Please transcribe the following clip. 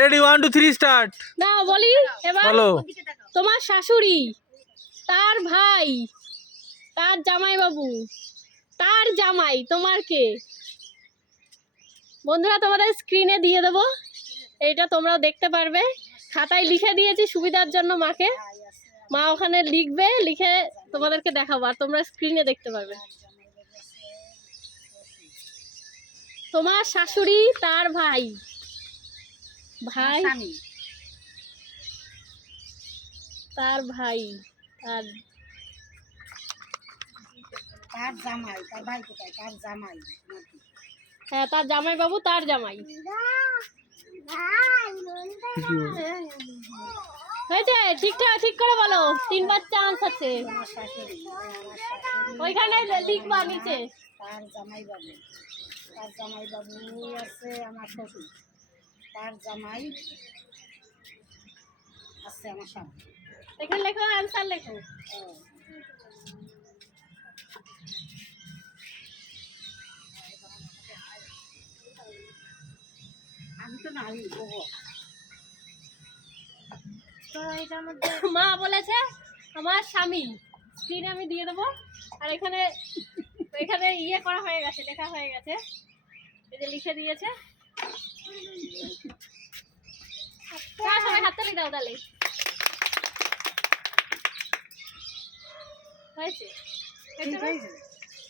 Ready 1 2 3 start. না বলি এবার বলো। তোমার শাশুড়ি, তার ভাই, তার জামাই বাবু, তার জামাই তোমার কে? বন্ধুরা তোমাদের স্ক্রিনে দিয়ে দেবো, এইটা তোমরাও দেখতে পারবে। খাতায় লিখে দিয়েছি সুবিধার জন্য মাকে, মা ওখানে লিখবে, লিখে তোমাদেরকে দেখাবো আর তোমরা স্ক্রিনে দেখতে পারবে। তোমার শাশুড়ি, তার ভাই, ভাই, তার ভাই, তার তার জামাই, তার ভাই কোথায়? তার জামাই, হ্যাঁ তার জামাই বাবু, তার জামাই। হয়েছে? ঠিকঠাক ঠিক করে বলো, 3বার চান্স আছে। আমার শাশুড়ি, আমার শাশুড়ি, ওইখানে লিখবা নিচে। তার জামাই বাবু, তার জামাই বাবু আছে আমার শ্বশুর, তার জামাই আছে আমার স্বামী। এখানে লেখো, অ্যান্সার লেখো। আমি তো নারী বলবো। তো এইটার মধ্যে মা বলেছে আমার স্বামী, স্ক্রিনে আমি দিয়ে দেবো। আর এখানে এখানে ইয়ে করা হয়ে গেছে, লেখা হয়ে গেছে, এই যে লিখে দিয়েছে। সবাই হাততালি দাও তাহলে। হয়েছে? ঠিক আছে।